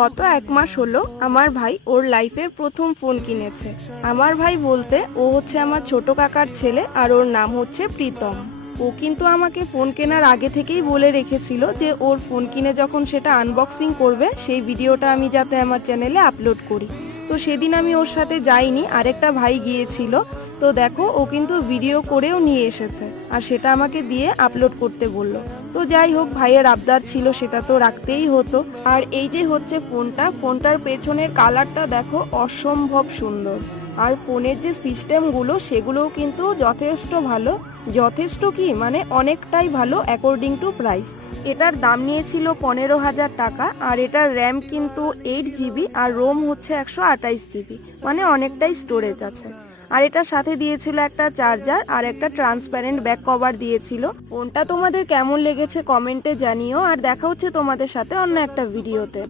গত 1 মাস হলো আমার ভাই ওর লাইফের প্রথম ফোন কিনেছে। আমার ভাই বলতে ও হচ্ছে আমার ছোট কাকার ছেলে, আর ওর নাম হচ্ছে প্রীতম। ও কিন্তু আমাকে ফোন কেনার আগে থেকেই বলে রেখেছিল যে ওর ফোন কিনে যখন সেটা আনবক্সিং করবে সেই ভিডিওটা আমি যাতে আমার চ্যানেলে আপলোড করি। তো সেদিন আমি ওর সাথে যাইনি, আরেকটা ভাই গিয়েছিল। তো দেখো ও কিন্তু ভিডিও করেও নিয়ে এসেছে, আর সেটা আমাকে দিয়ে আপলোড করতে বললো। তো যাই হোক, ভাইয়ের আবদার ছিল, সেটা তো রাখতেই হতো। আর এই যে হচ্ছে ফোনটার পেছনের কালারটা দেখো, অসম্ভব সুন্দর। আর ফোনের যে সিস্টেমগুলো সেগুলোও কিন্তু যথেষ্ট ভালো। যথেষ্ট কি মানে অনেকটাই ভালো অ্যাকর্ডিং টু প্রাইস। এটার দাম নিয়েছিল 15,000 টাকা, আর এটার র্যাম কিন্তু 8 GB আর রোম হচ্ছে 128 GB, মানে অনেকটাই স্টোরেজ আছে। আর এটার সাথে দিয়েছিল একটা চার্জার আর একটা ট্রান্সপারেন্ট ব্যাক কভার দিয়েছিল। ফোনটা তোমাদের কেমন লেগেছে কমেন্টে জানিও, আর দেখা হচ্ছে তোমাদের সাথে অন্য একটা ভিডিওতে।